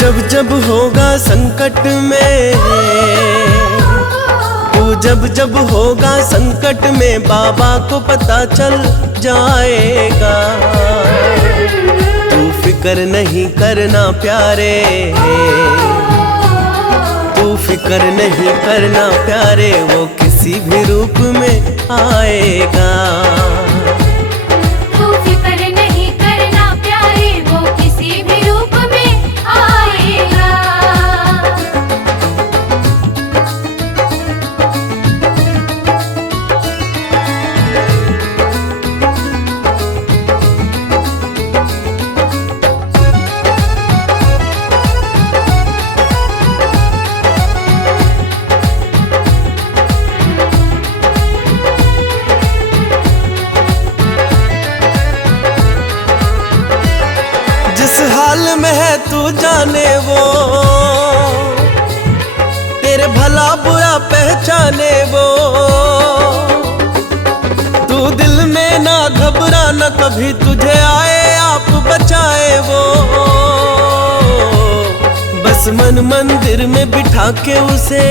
जब जब होगा संकट में, तू जब जब होगा संकट में, बाबा को पता चल जाएगा। तू फिक्र नहीं करना प्यारे, तू फिक्र नहीं करना प्यारे, वो किसी भी रूप में आएगा। जिस हाल में है तू जाने वो, तेरे भला बुरा पहचाने वो। तू दिल में ना घबराना कभी, तुझे आए आप बचाए वो। बस मन मंदिर में बिठा के उसे,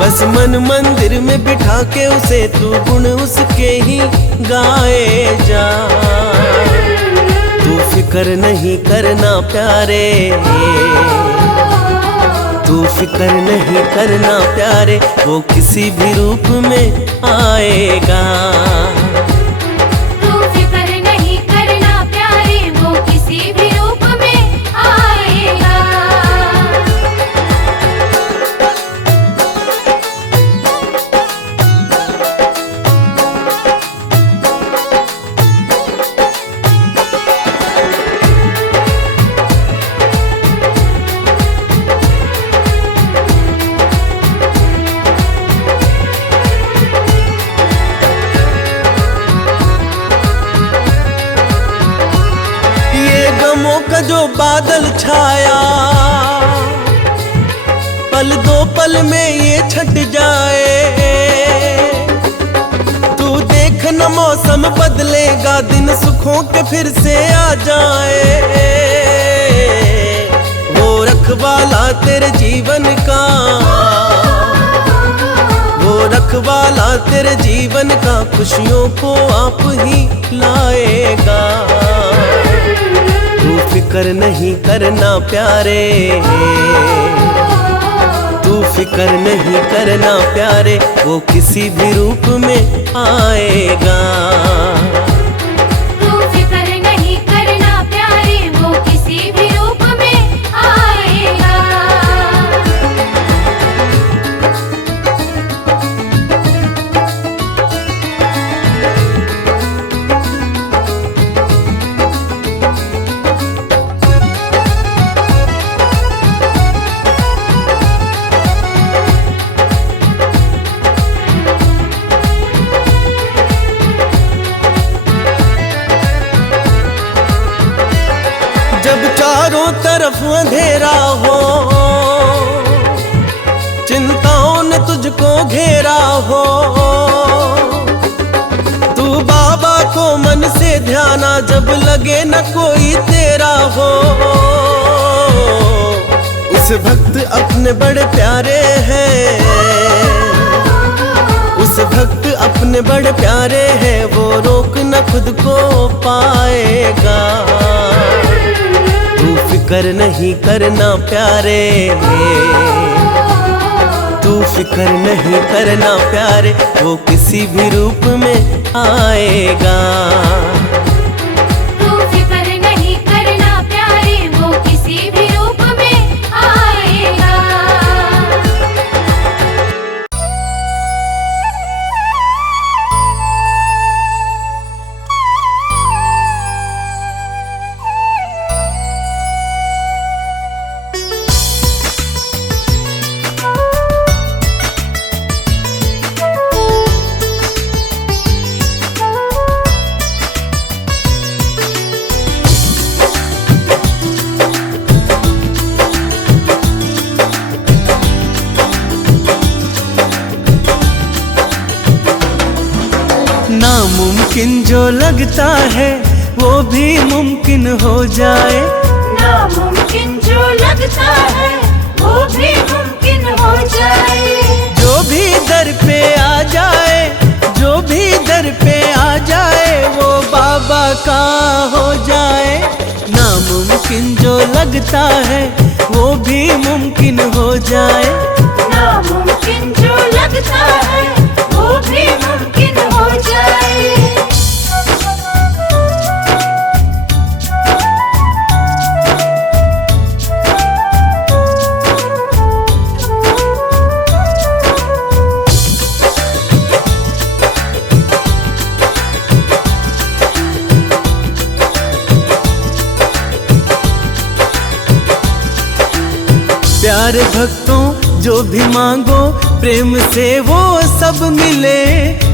बस मन मंदिर में बिठा के उसे, तू गुण उसके ही गाए जा। तू फिक्र नहीं करना प्यारे, तू फिक्र नहीं करना प्यारे, वो किसी भी रूप में आएगा। तू फिक्र नहीं करना प्यारे, वो किसी भी रूप में आएगा। गमों का जो बादल छाया, पल दो पल में ये छट जाए। तू देख न मौसम बदलेगा, दिन सुखों के फिर से आ जाए। वो रखवाला तेरे जीवन का, वो रखवाला तेरे जीवन का, खुशियों को आप ही लाएगा। तू फिक्र नहीं करना प्यारे, तू फिक्र नहीं करना प्यारे, वो किसी भी रूप में आएगा। तू फिक्र नहीं करना प्यारे, वो किसी भी रूप में आएगा। जब चारों तरफ अंधेरा हो, चिंताओं ने तुझको घेरा हो, तू बाबा को मन से ध्याना, जब लगे न कोई तेरा हो। उस भक्त अपने बड़े प्यारे हैं, उस भक्त अपने बड़े प्यारे हैं, वो रोक न खुद को पाएगा। तू फिक्र नहीं करना प्यारे, तू फिक्र नहीं करना प्यारे, वो किसी भी रूप में आएगा। तू फिक्र नहीं करना प्यारे, वो किसी भी रूप में आएगा। नामुमकिन जो लगता है वो भी मुमकिन हो जाए, नामुमकिन जो लगता है वो भी मुमकिन हो जाए। जो भी दर पे आ जाए, जो भी दर पे आ जाए, वो बाबा का हो जाए। नामुमकिन जो लगता है वो भी मुमकिन हो जाए। नामुमकिन जो लगता है वो भी मुमकिन हो जाए। प्यारे भक्तों जो भी मांगो प्रेम से वो सब मिले।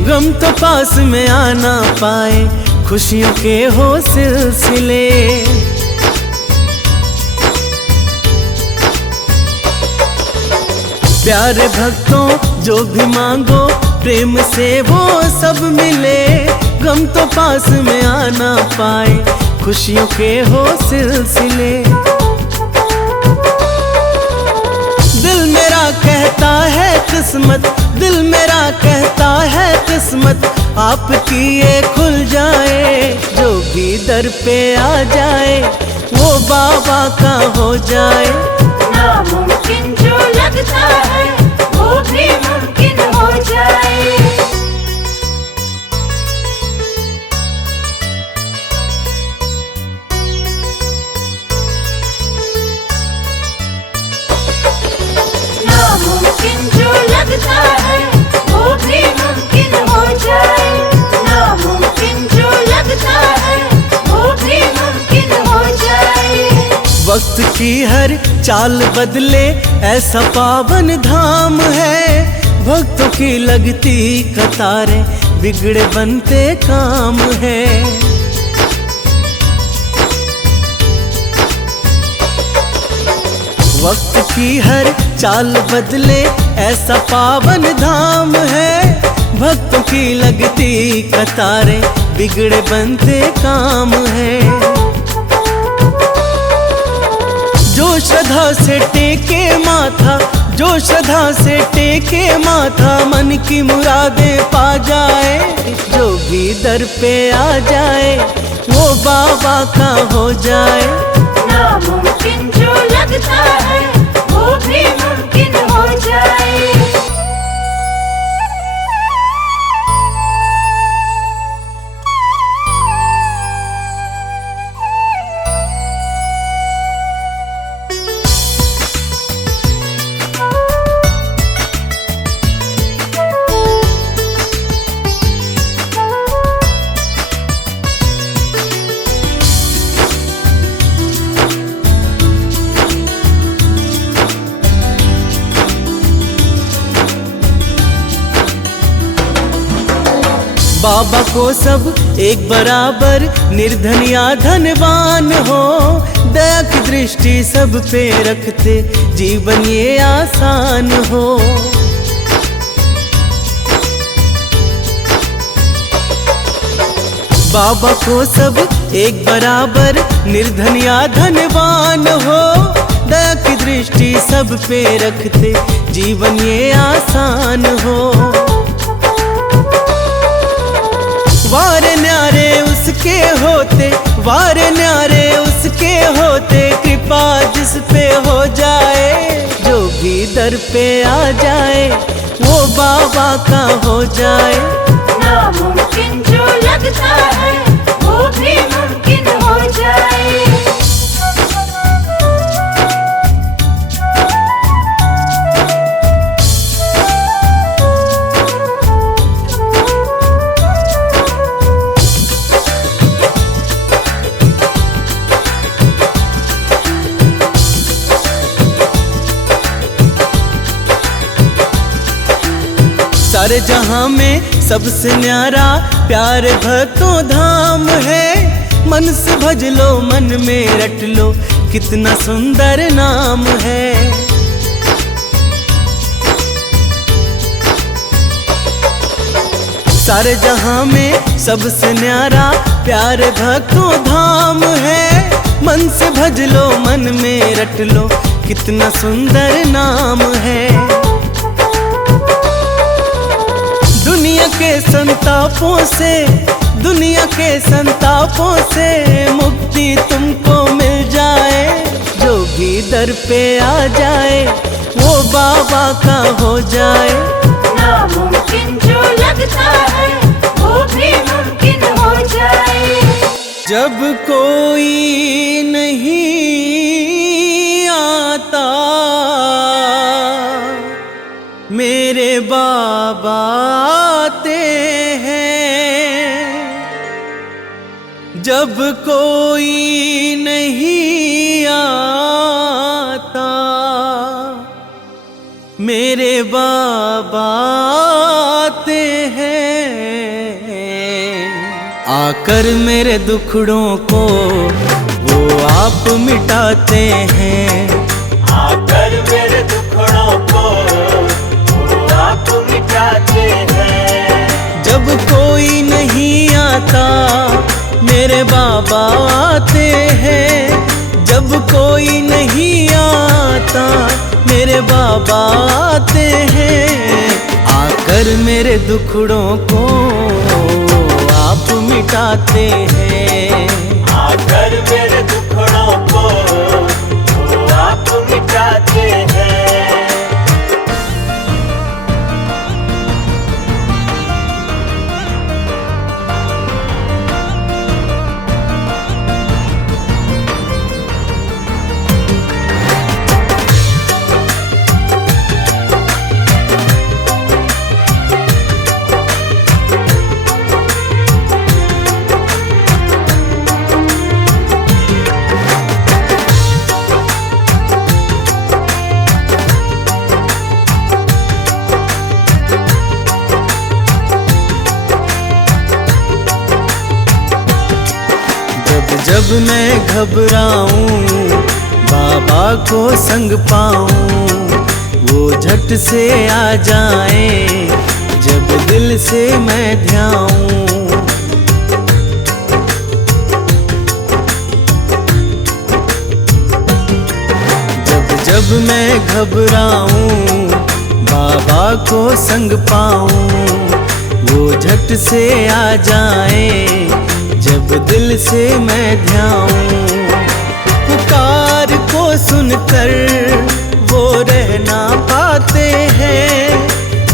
गम तो पास में आना पाए, खुशियों के हो सिलसिले। प्यारे भक्तों जो भी मांगो प्रेम से वो सब मिले। गम तो पास में आना पाए, खुशियों के हो सिलसिले। दिल मेरा कहता है किस्मत, दिल मेरा कहता है किस्मत आपकी ये खुल जाए। जो भी दर पे आ जाए वो बाबा का हो जाए। नामुमकिन जो लगता है वो भी मुमकिन हो जाए। नामुमकिन जो लगता है वो भी मुमकिन हो जाए। नामुमकिन जो लगता है वो भी मुमकिन हो जाए। वक्त की हर चाल बदले ऐसा पावन धाम है। भक्तों की लगती कतारें बिगड़े बनते काम है। वक्त की हर चाल बदले ऐसा पावन धाम है। भक्तों की लगती कतारें बिगड़े बनते काम है। जो श्रद्धा से टेके माथा, जो श्रद्धा से टेके माथा मन की मुरादें पा जाए। जो भी दर पे आ जाए वो बाबा का हो जाए। नामुमकिन जो लगता है वो भी मुमकिन हो जाए। बाबा को सब एक बराबर, निर्धन या धनवान हो। दया की दृष्टि सब पे रखते जीवन ये आसान हो। बाबा को सब एक बराबर, निर्धन या धनवान हो। दया की दृष्टि सब पे रखते जीवन ये आसान हो। वार न्यारे उसके होते, वार न्यारे उसके होते, कृपा जिस पे हो जाए। जो भी दर पे आ जाए वो बाबा का हो जाए। नामुमकिन जो लगता है वो भी मुमकिन हो जाए। सारे जहां में सबसे न्यारा प्यारे भक्तों धाम है। मन से भज लो, मन में रट लो, कितना सुंदर नाम है। सारे जहां में सबसे न्यारा प्यारे भक्तों धाम है। मन से भज लो मन में रट लो, कितना सुंदर नाम है। दुनिया के संतापों से, दुनिया के संतापों से मुक्ति तुमको मिल जाए। जो भी दर पे आ जाए वो बाबा का हो जाए। नामुमकिन जो लगता है वो भी मुमकिन हो जाए। जब कोई नहीं आता मेरे बाबा आते हैं। जब कोई नहीं आता मेरे बाबा आते हैं। आकर मेरे दुखड़ों को वो आप मिटाते हैं। आकर मेरे दुखड़ों को वो आप मिटाते हैं। जब कोई नहीं आता मेरे बाबा आते हैं। जब कोई नहीं आता मेरे बाबा आते हैं। आकर मेरे दुखड़ों को आप मिटाते हैं। आकर मेरे दुखड़ों को वो आप मिटाते हैं। जब मैं घबराऊं बाबा को संग पाऊं, वो झट से आ जाए जब दिल से मैं ध्याऊं। जब मैं घबराऊं बाबा को संग पाऊं, वो झट से आ जाए जब दिल से मैं ध्याऊं। पुकार को सुनकर वो रह ना पाते हैं।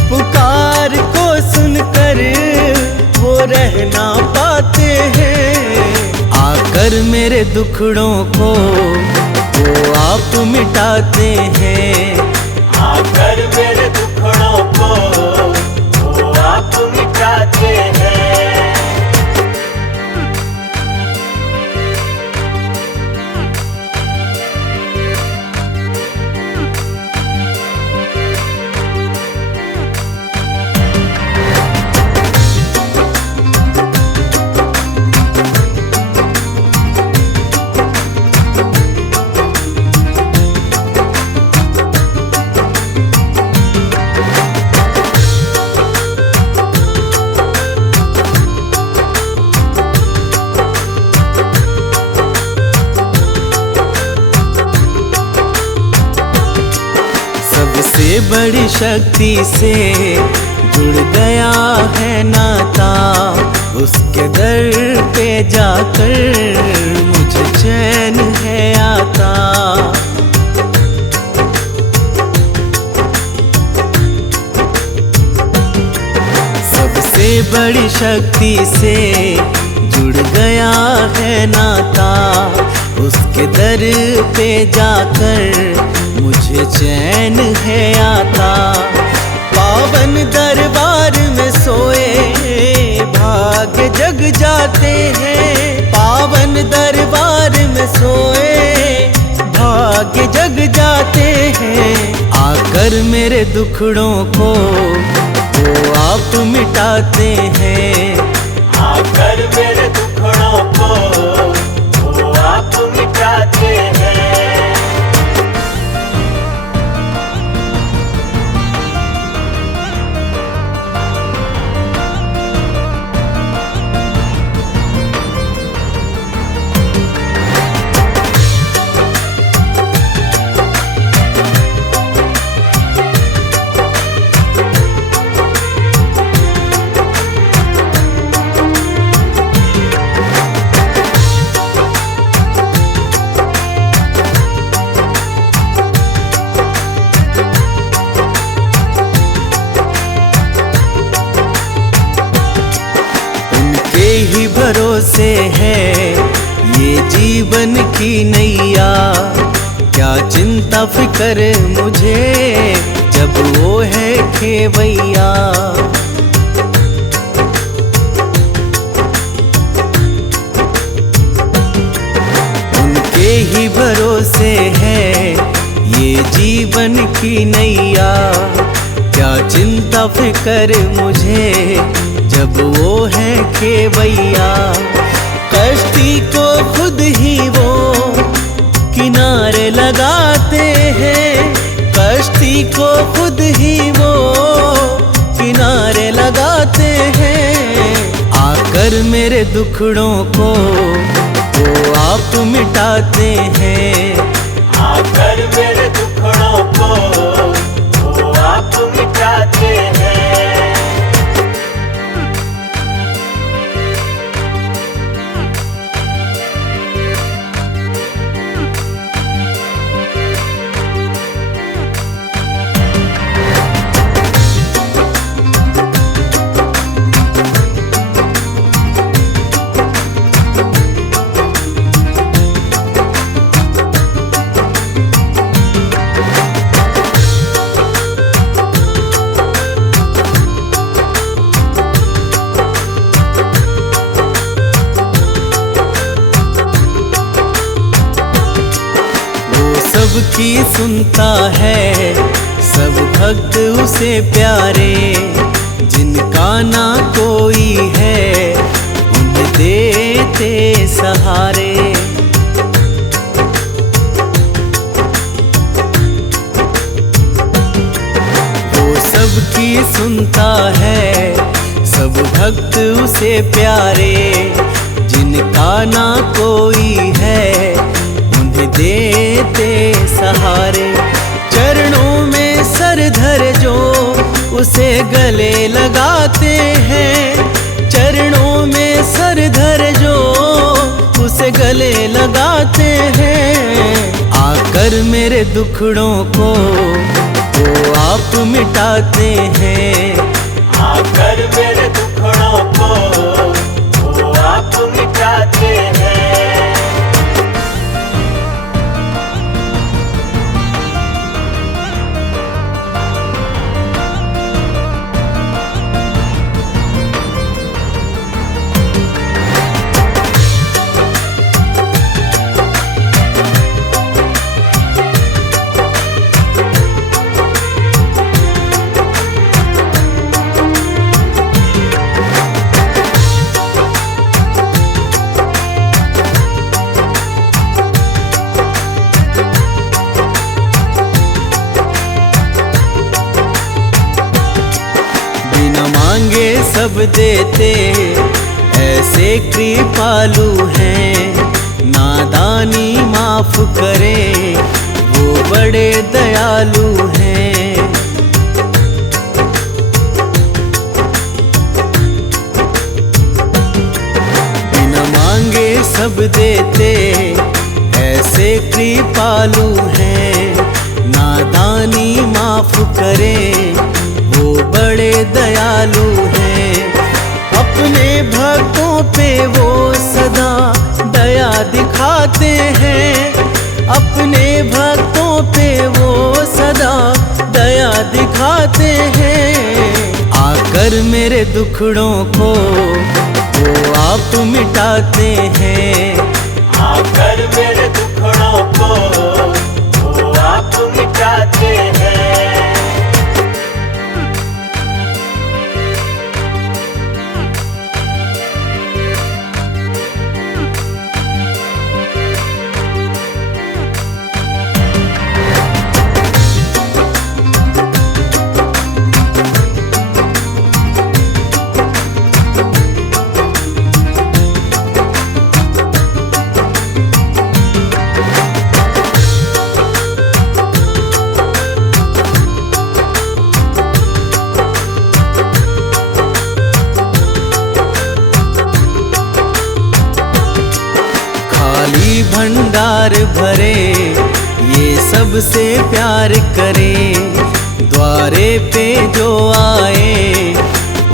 पुकार को सुनकर वो रह ना पाते हैं। आकर मेरे दुखड़ों को वो आप मिटाते हैं। आकर मेरे दुखड़ों को वो आप मिटाते हैं। सबसे बड़ी शक्ति से जुड़ गया है नाता। उसके दर पे जाकर मुझे चैन है आता। सबसे बड़ी शक्ति से जुड़ गया है नाता। उसके दर पे जाकर मुझे चैन है आता। पावन दरबार में सोए भाग्य जग जाते हैं। पावन दरबार में सोए भाग्य जग जाते हैं। आकर मेरे दुखड़ों को वो आप मिटाते हैं। आकर मेरे दुखड़ों को वो आप मिटाते हैं। भरोसे है ये जीवन की नैया। क्या चिंता फिकर मुझे जब वो है खेवैया। उनके ही भरोसे है ये जीवन की नैया। क्या चिंता फिकर मुझे जब वो है खेवैया। कश्ती को खुद ही वो किनारे लगाते हैं। कश्ती को खुद ही वो किनारे लगाते हैं। आकर मेरे दुखड़ों को वो आप मिटाते हैं। आकर मेरे दुखड़ों को वो आप मिटाते हैं। सबकी सुनता है सब भक्त उसे प्यारे। जिनका ना कोई है उन्हें देते सहारे। वो सबकी सुनता है सब भक्त उसे प्यारे। जिनका ना कोई है देते सहारे। चरणों में सर धर जो उसे गले लगाते हैं। चरणों में सर धर जो उसे गले लगाते हैं। आकर मेरे दुखड़ों को वो आप मिटाते हैं। आकर मेरे दुखड़ों को वो आप मिटाते हैं। मांगे सब देते ऐसे कृपालु हैं। नादानी माफ करे वो बड़े दयालु हैं। बिना मांगे सब देते ऐसे कृपालु हैं। नादानी माफ करे वो बड़े दयालु हैं। अपने भक्तों पे वो सदा दया दिखाते हैं। अपने भक्तों पे वो सदा दया दिखाते हैं। आकर मेरे दुखड़ों को वो आप मिटाते हैं। आकर मेरे दुखड़ों को वो आप मिटाते हैं। भंडार भरे ये सबसे प्यार करे। द्वारे पे जो आए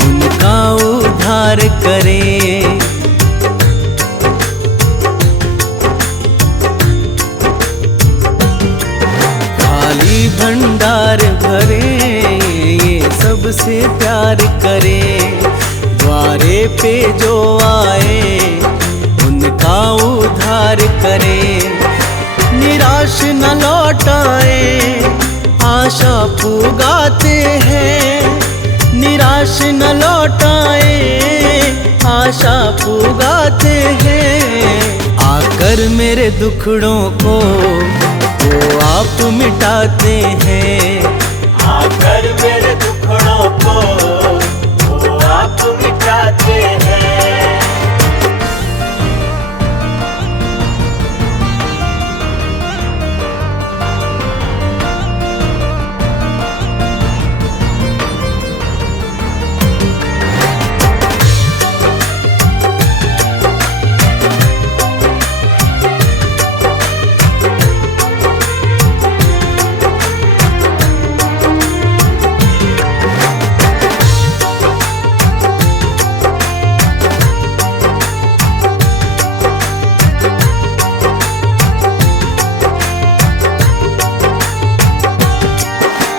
उनका उद्धार करे। सबसे प्यार करे। द्वारे पे जो आए उनका उद्धार करे। निराश न लौटाए आशा पुगाते हैं। निराश न लौटाए आशा पुगाते हैं। आकर मेरे दुखड़ों को वो आप मिटाते हैं। आकर मेरे दुखड़ों को वो आप मिटाते हैं।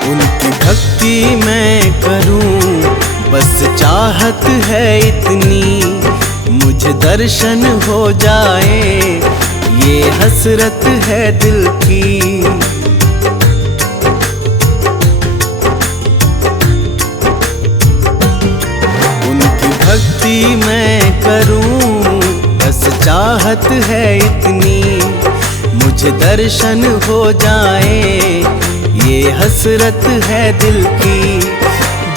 उनकी भक्ति मैं करूं बस चाहत है इतनी। मुझे दर्शन हो जाए ये हसरत है दिल की। उनकी भक्ति मैं करूं बस चाहत है इतनी। मुझे दर्शन हो जाए ये हसरत है दिल की।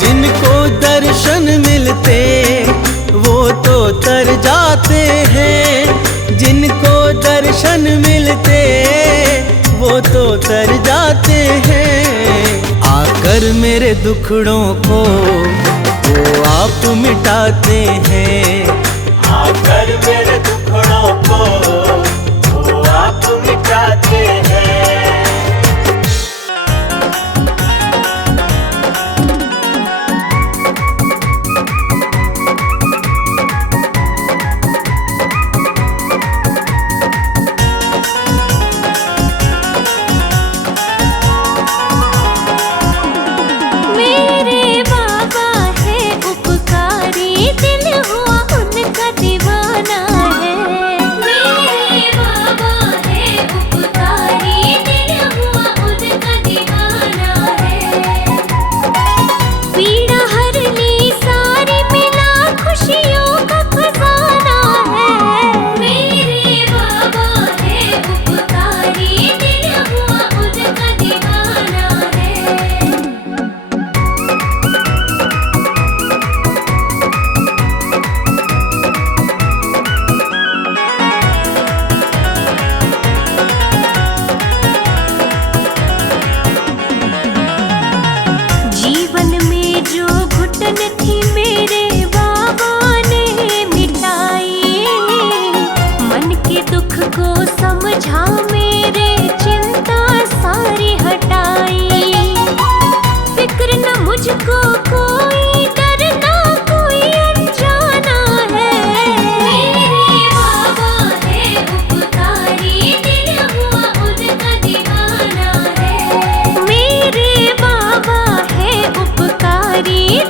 जिनको दर्शन मिलते वो तो तर जाते हैं। जिनको दर्शन मिलते वो तो तर जाते हैं। आकर मेरे दुखड़ों को वो आप मिटाते हैं। आकर मेरे दुखड़ों को वो आप मिटाते हैं।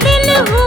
दिल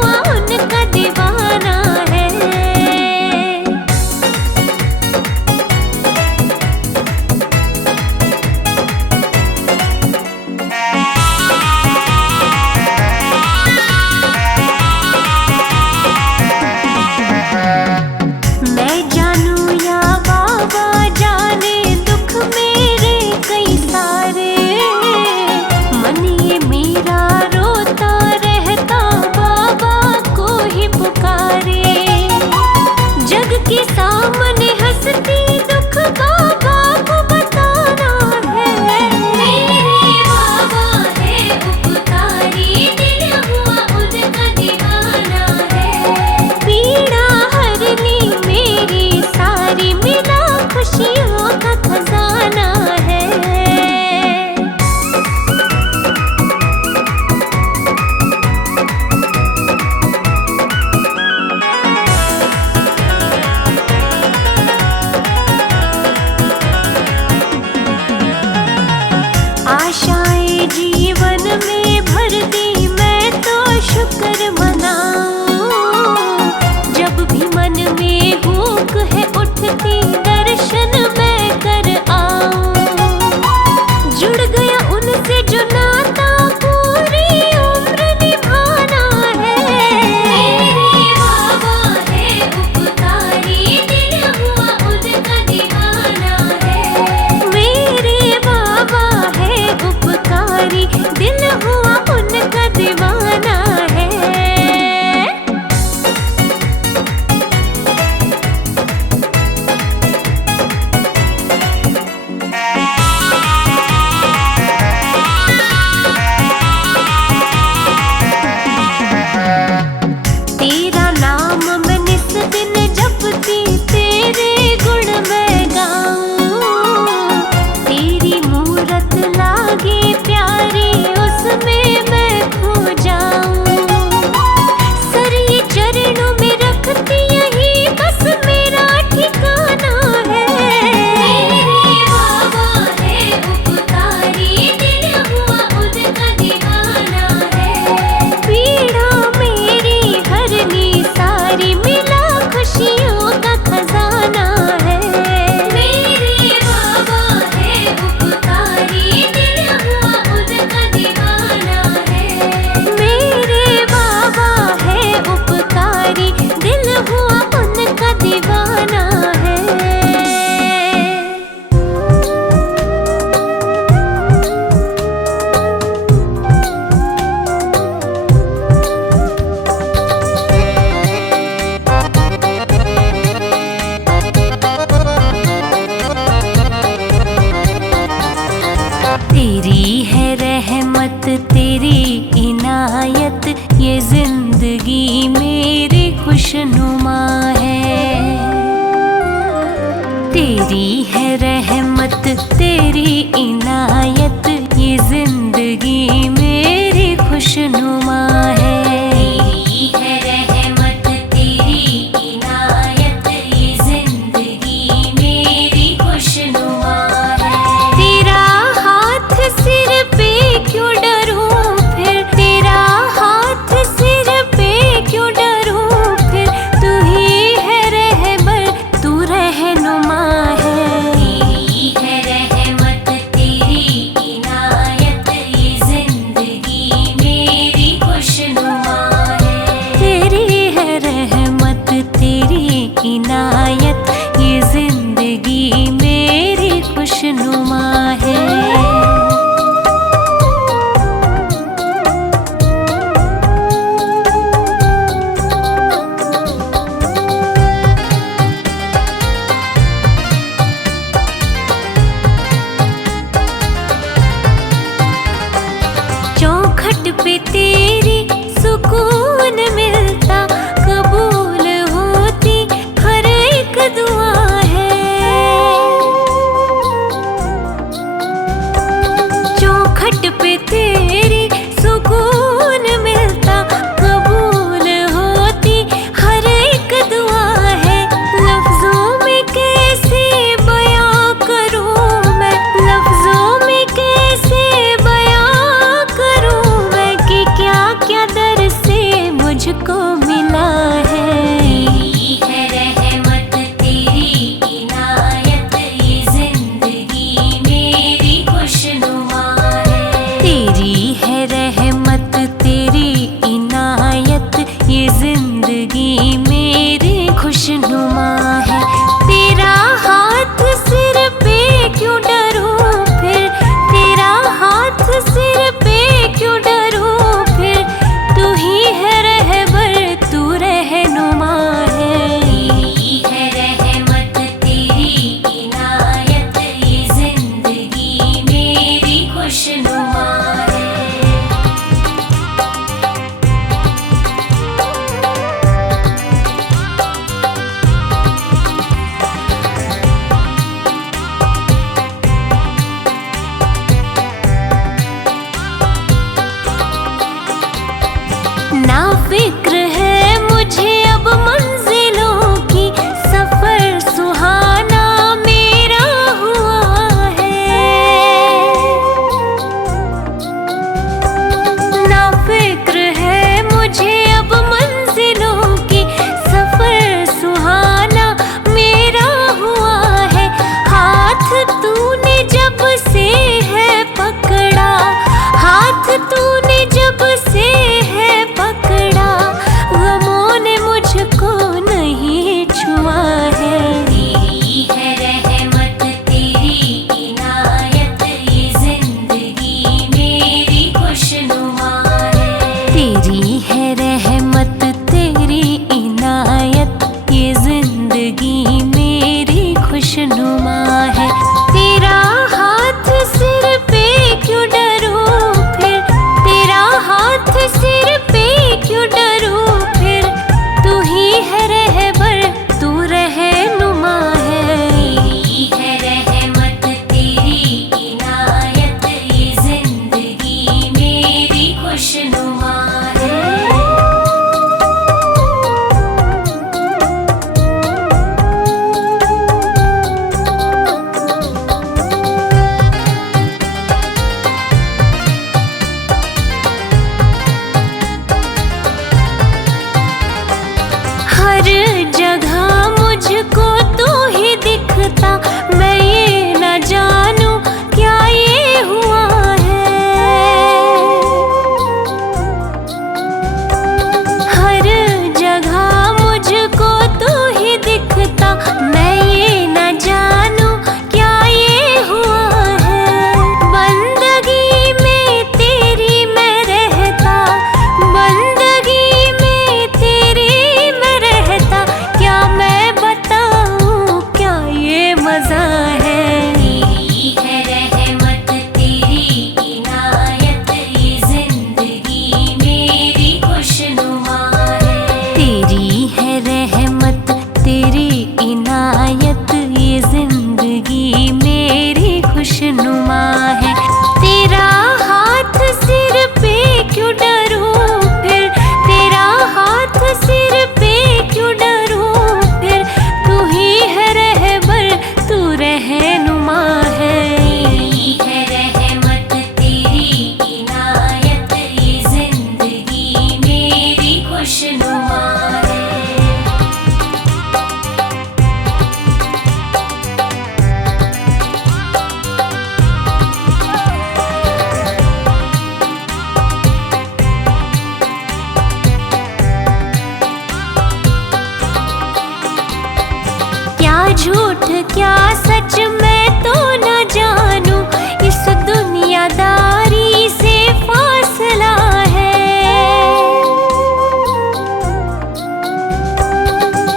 तेरी है रहमत तेरी इनायत, ये जिंदगी मेरी खुशनुमा है। तेरी है रहमत तेरी इनायत, ये जिंदगी मेरी खुशनुमा है। तेरा हाथ सिर पे क्यों डरूं फिर, तेरा हाथ सिर पे क्यों डरूं फिर, तू ही है रहबर तू रहनुमा है। तेरी है रहमत तेरी इनायत, ये जिंदगी मेरी खुशनुमा है। तेरी है रहमत तेरी इनायत, ये जिंदगी मेरी खुशनुमा है। चौखट पे तेरी सुकून मिलता, कबूल होती हर एक दुआ है। चौखट पे तेरी सुकून मिलता, कबूल होती हर एक दुआ है। लफ्जों में कैसे बयां करूं मैं, लफ्जों में कैसे बयां करूं मैं, कि क्या क्या दर से मुझको मिला है। तेरी है रहमत तेरी इनायत, ये जिंदगी मेरी खुशनुमा है। तेरी है रहमत तेरी इनायत, ये जिंदगी मेरी खुशनुमा है। तेरा हाथ सिर पे क्यों डरूं फिर, तेरा हाथ सिर पे क्यों डरूं फिर, तू ही है रहबर तू रहनुमा है। तेरी है रहमत तेरी इनायत, ये जिंदगी मेरी खुशनुमा है। ना फिक्र है मुझे अब मंजिलों की, सफर सुहाना मेरा हुआ है। ना फिक्र है मुझे अब मंजिलों की, सफर सुहाना मेरा हुआ है। हाथ तूने जब से है पकड़ा, हाथ तूने जब से है पकड़ा, गमों ने मुझको नहीं छुआ है। तेरी है रहमत तेरी इनायत, ये जिंदगी मेरी खुशनुमा है। तेरी है रहमत तेरी इनायत, ये जिंदगी मेरी खुशनुमा है। तेरा हाथ सिर पे क्यों डरूं फिर, तेरा हाथ सिर पे क्यों डरूं फिर, तू ही है रहबर तू रहनुमा है। तेरी है रहमत तेरी इनायत, ये जिंदगी मेरी खुशनुमा है। झूठ क्या सच मैं तो न जानूं, इस दुनियादारी से फासला है।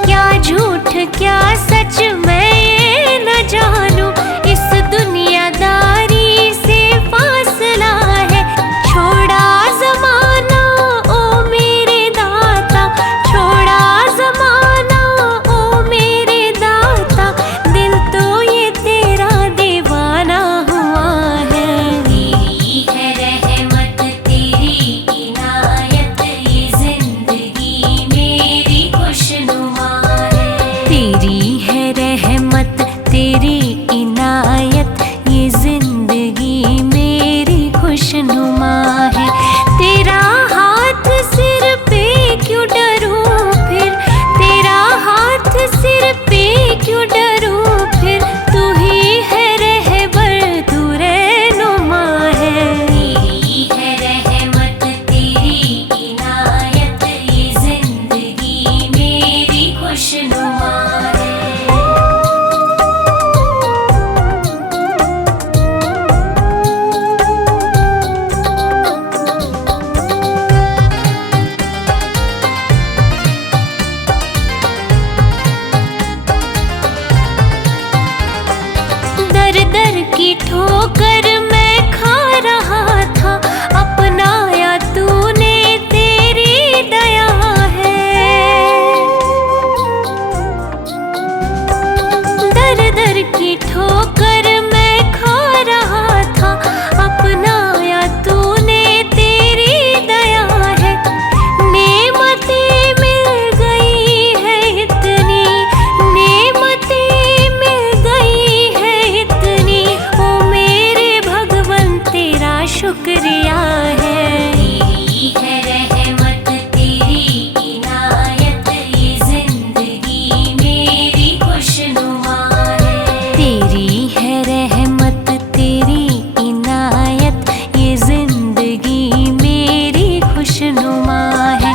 क्या झूठ क्या सच मैं ये न जानूं, इस दुनियादारी से फासला है। छोड़ा ज़माना ओ मेरे दाता, छोड़ा ज़माना ओ मेरे दाता, दिल तो ये तेरा दीवाना हुआ है। तेरी है रहमत तेरी इनायत, ये जिंदगी मेरी खुशनुमा है। तेरी है रहमत तेरी इनायत, ये जिंदगी मेरी खुशनुमा है। तेरा हाथ सिर पे क्यों डरूं फिर, तेरा हाथ सिर पे क्यों डरूं फिर, तू ही है रहबर तू रहनुमा है। तेरी है रहमत तेरी इनायत, ये जिंदगी मेरी खुशनुमा है। दर दर की ठोकर मैं खा रहा था, अपनाया तूने तेरी दया है। दर दर की ठोकर मैं खा रहा था, अपनाया तूने तेरी दया है। नेमतें मिल गई है इतनी, नेमतें मिल गई है इतनी, ओ मेरे भगवन तेरा शुक्रिया है। तेरी है रहमत तेरी इनायत, ये जिंदगी मेरी खुशनुमा है। तेरी है रहमत तेरी इनायत, ये जिंदगी मेरी खुशनुमा है।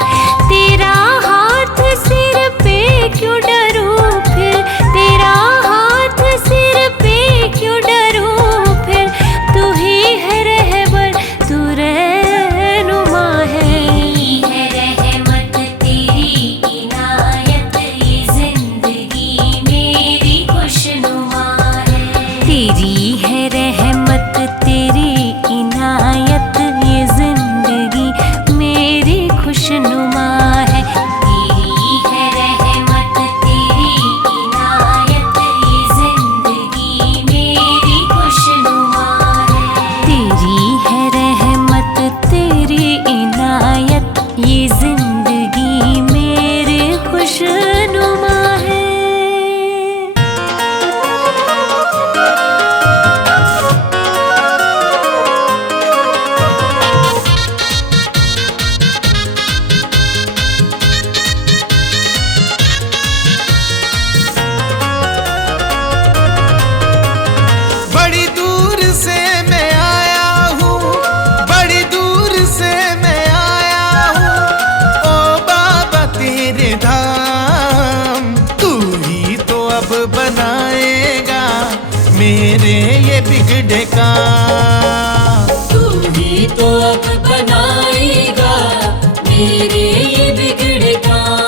तेरा हाथ सिर पे क्यों डरूं फिर, तेरा हाथ सिर पे क्यों डरूं फिर, तू ही है रहबर तू रहनुमा है। तेरी है रहमत तेरी इनायत, ये जिंदगी मेरी खुशनुमा है। तेरी है रहमत तेरी इनायत, ये जिंदगी मेरी खुशनुमा है। तेरी है रहमत तेरी इनायत, ये जिंदगी मेरी खुशनुमा है। तेरी है रहमत तेरी इनायत, ये जिंदगी मेरी खुशनुमा है। बड़ी दूर से मैं आया हूँ, बड़ी दूर से मैं आया हूँ, ओ बाबा तेरे धाम। तू ही तो अब बनाएगा मेरे ये बिगड़े काम। तू ही तो अब बनाएगा मेरे ये बिगड़े काम।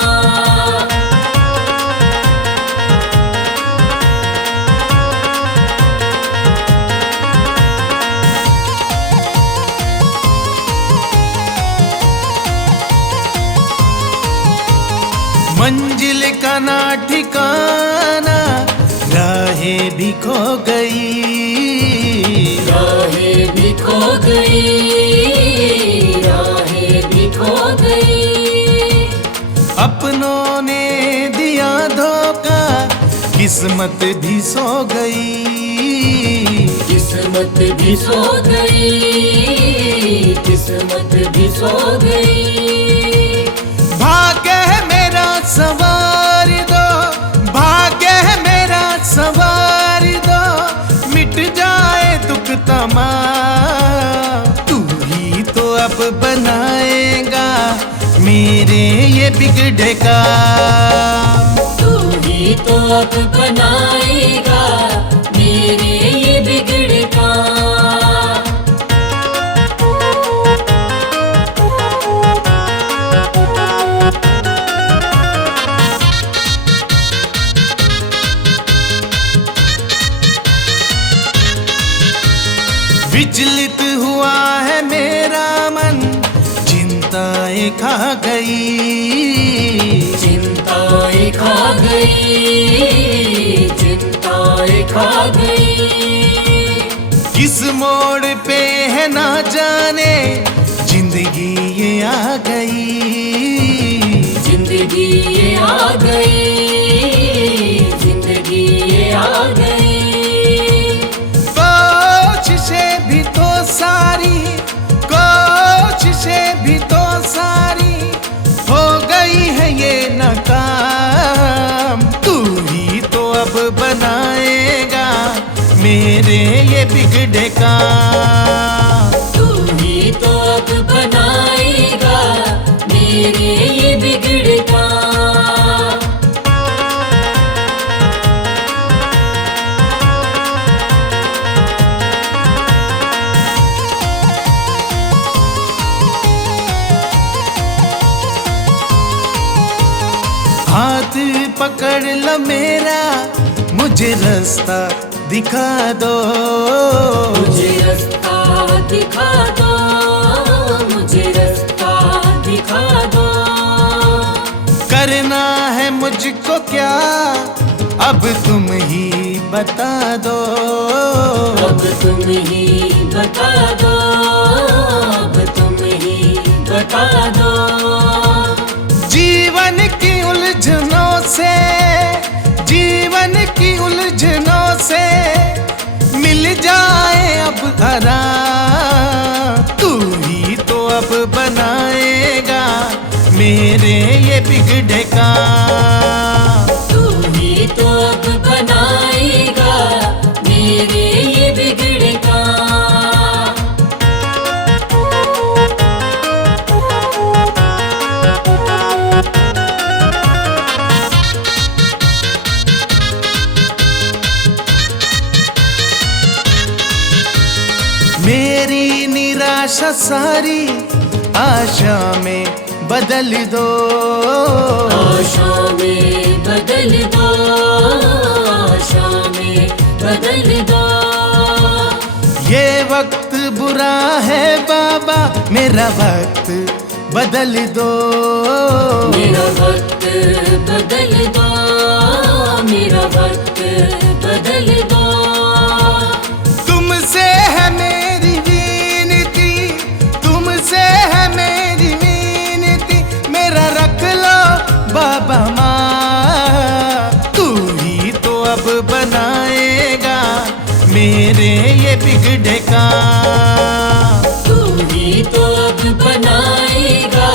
मंजिल का ना ठिकाना, राहें भी खो गई, राहें भी खो गई, राहें भी खो गई। अपनों ने दिया धोखा, किस्मत भी सो गई, किस्मत भी सो गई, किस्मत भी सो गई। भाग्य है मेरा सवार दो, भाग्य है मेरा सवार दो, मिट जाए दुख तमाम। तू ही तो अब बनाएगा मेरे ये बिगड़े काम। तू ही ही तो अब बनाएगा मेरे ये बिगड़े काम। विचलित हुआ है मेरा मन, चिंताएं खा गई, चिंताएं खा गई, चिंताएं खा गई। किस मोड़ पे है ना जाने जिंदगी ये आ गई, जिंदगी ये आ गई, जिंदगी ये आ गई। कोशिशें भी तो सारी, कोशिशें भी तो सारी हो गई है ये नाकाम। तू ही तो अब बनाएगा मेरे ये बिगड़े काम। तू ही तो अब बनाएगा मेरे ये बिगड़े काम। हाथ पकड़ लो मेरा, मुझे रास्ता दिखा दो, मुझे रास्ता दिखा दो, मुझे रास्ता दिखा दो। करना है मुझको क्या अब तुम ही बता दो, अब तुम ही बता दो, अब तुम ही बता दो। जीवन की उलझनों से, जीवन की उलझनों से मिल जाए अब आराम। तू ही तो अब बनाएगा मेरे ये बिगड़े काम। तू ही तो अब बनाएगा मेरे ये बिगड़े काम। मेरी निराशा सारी आशा में बदल दो, आशा में बदल दो, आशा में बदल दो। ये वक्त बुरा है बाबा, मेरा वक्त बदल दो, मेरा वक्त बदल दो, मेरा वक्त बदल दो। तुमसे है मेरी विनती, तुमसे है मेरी विनती, मेरा रख लो बाबा माँ। तू ही तो अब बनाएगा मेरे ये बिगड़े काम। तू ही तो अब बनाएगा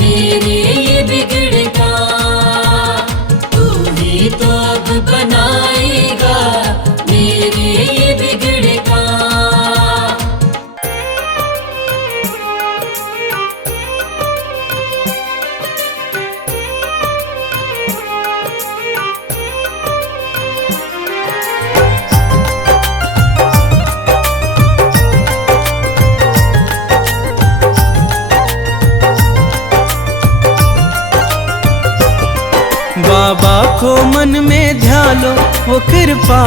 मेरे ये बिगड़े काम। तू ही तो अब बनाएगा मेरे ये बिगड़े काम। बाबा को मन में ध्यालो, वो कृपा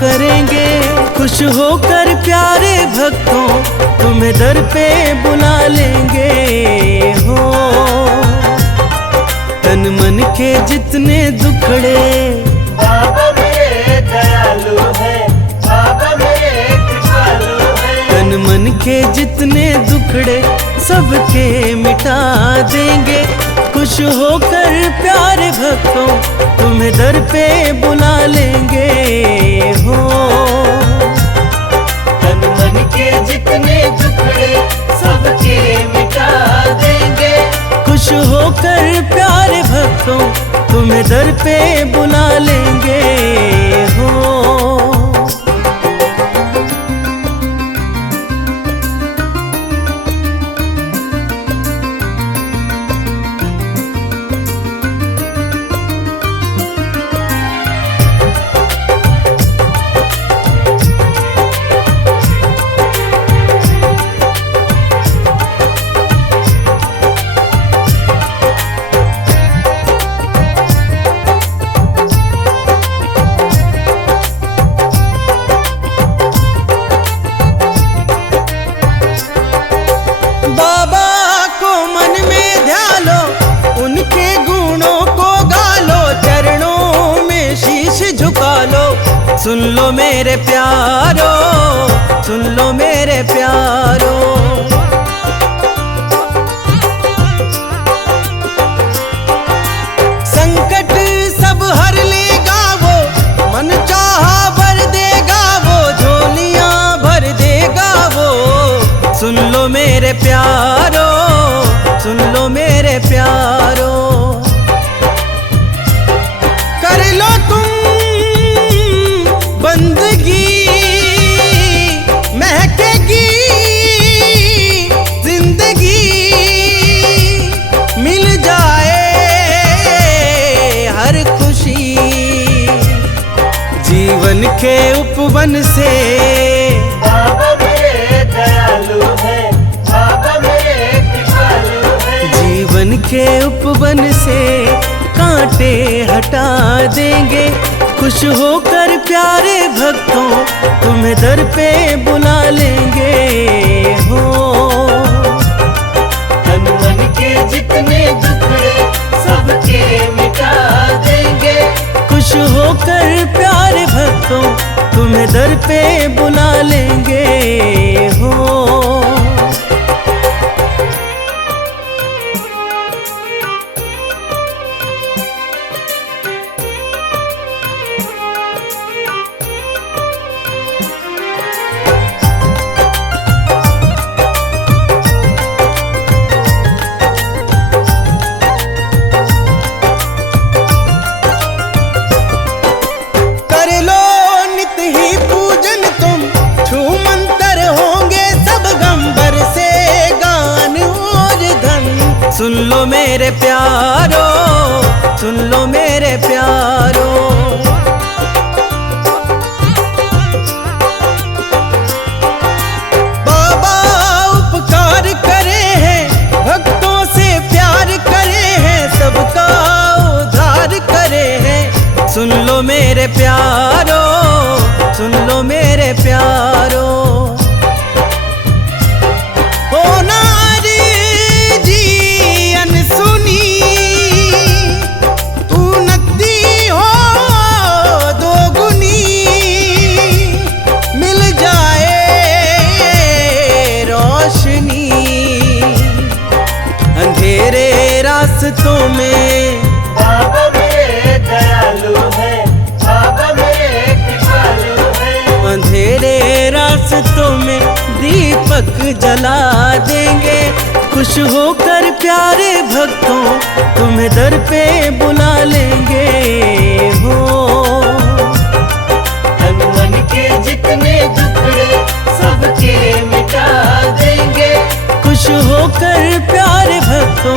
करेंगे। खुश होकर प्यारे भक्तों तुम्हें दर पे बुला लेंगे हो। तन मन के जितने दुखड़े बाबा मेरे दयालु है, बाबा मेरे कृपालु है। तन मन के जितने दुखड़े सबके मिटा देंगे। खुश होकर प्यारे भक्तों तुम्हें दर पे बुला लेंगे हो। तन मन के जितने दुखड़े सबके मिटा देंगे। खुश होकर प्यारे भक्तों तुम्हें दर पे बुला लेंगे हो। लो मेरे प्यारो, सुन लो मेरे प्यारो। संकट सब हर लेगा वो, मन चाहा भर देगा वो, झोलियां भर देगा वो। सुन लो मेरे प्यारो, सुन लो मेरे प्यारो। कर लो तुम बंदगी, महकेगी जिंदगी, मिल जाए हर खुशी। जीवन के उपवन से बाबा मेरे दयालु है, बाबा मेरे कृपालु है। जीवन के उपवन से कांटे हटा देंगे, खुश होकर प्यारे भक्तों तुम्हें दर पे बुला लेंगे हो। तन मन के जितने दुखड़े सबके मिटा देंगे। खुश होकर प्यारे भक्तों तुम्हें दर पे बुला लेंगे हो। सुन लो मेरे प्यारो, सुन लो मेरे प्यारो। बाबा उपकार करे हैं, भक्तों से प्यार करे हैं, सबका उद्धार करे हैं। सुन लो मेरे प्यारो, सुन लो मेरे प्यारो। रास्तों में बाबा मेरे दयालु है, बाबा मेरे कृपालु है। अंधेरे रास्तों में दीपक जला देंगे, खुश होकर प्यारे भक्तों तुम्हें दर पे बुला लेंगे हो। तन मन के जितने दुखड़े सबके मिटा देंगे। खुश होकर प्यारे भक्तों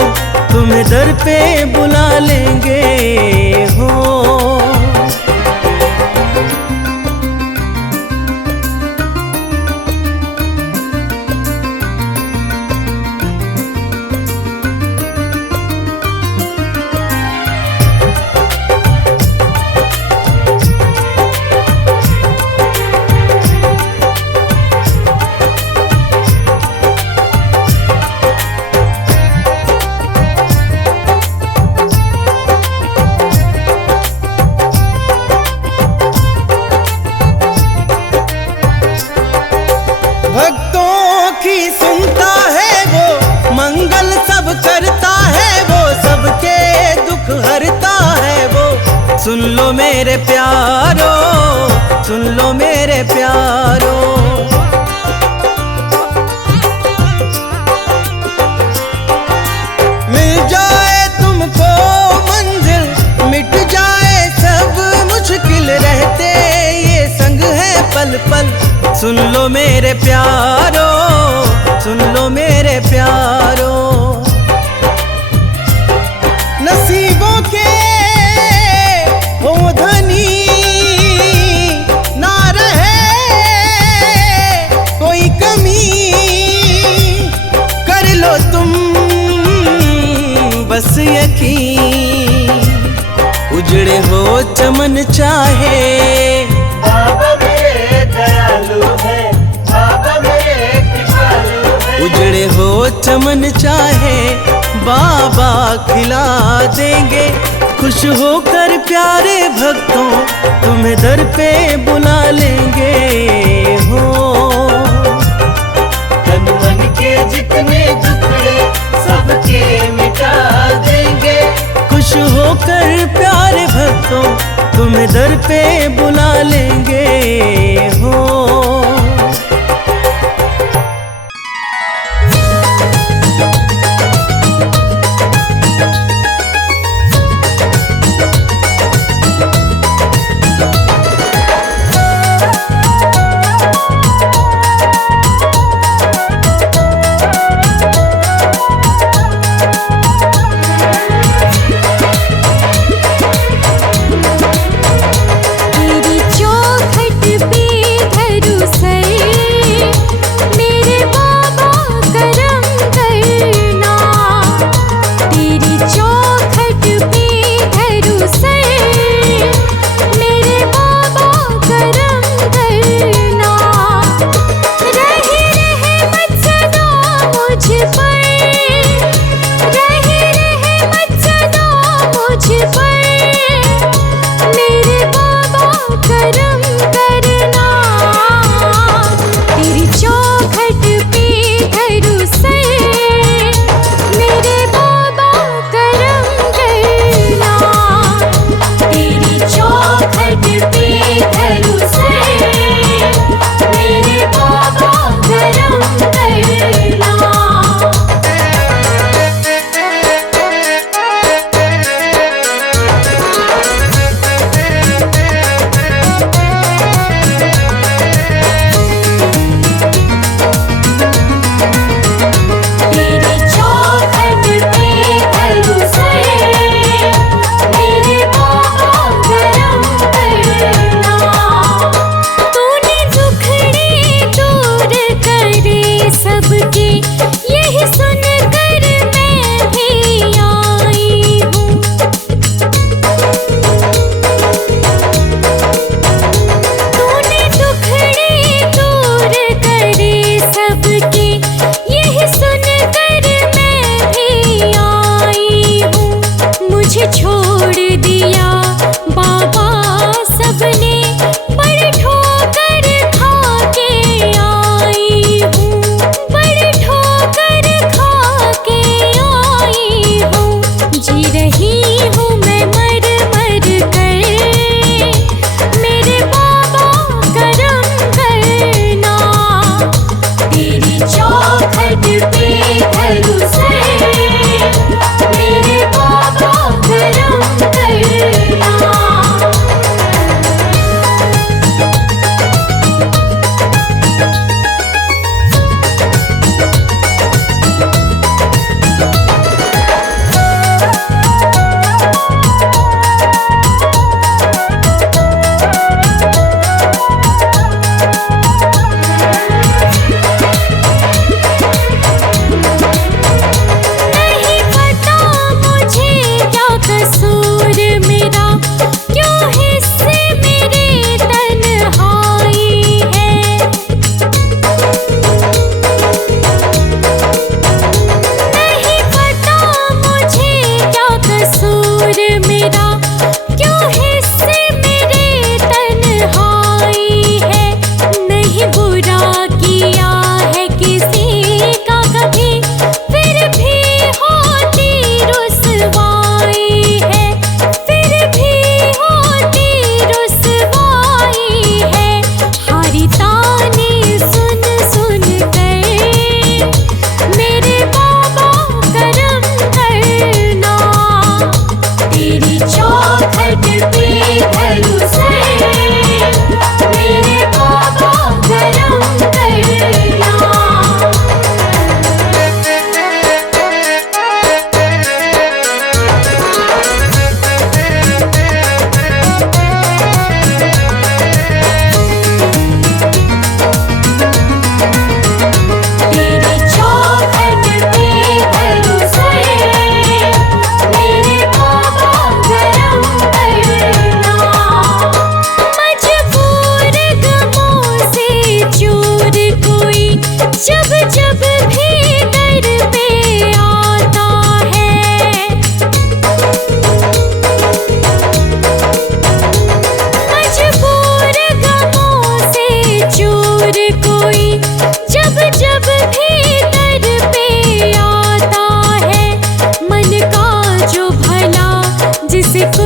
तुम्हें दर पे बुला लेंगे हो। भक्तों की सुनता है वो, मंगल सब करता है वो, सबके दुख हरता है वो। सुन लो मेरे प्यारो, सुन लो मेरे प्यारो। मिल जाए तुमको मंजिल, मिट जाए सब मुश्किल, रहते ये संग है पल पल। सुन लो मेरे प्यारो, सुन लो मेरे प्यारो। नसीबों के हो धनी ना रहे कोई कमी, कर लो तुम बस यकीन। उजड़े हो चमन चाहे बाबा मेरे दयालु है, बाबा मेरे कृपालु है। उजड़े हो चमन चाहे बाबा खिला देंगे, खुश होकर प्यारे भक्तों तुम्हें दर पे बुला लेंगे हो। तन मन के जितने दुखड़े सबके मिटा देंगे। खुश होकर प्यारे भक्तों तुम्हें दर पे बुला लेंगे हो। तेरी चौखट पे धरूं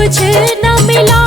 तुझ न मिला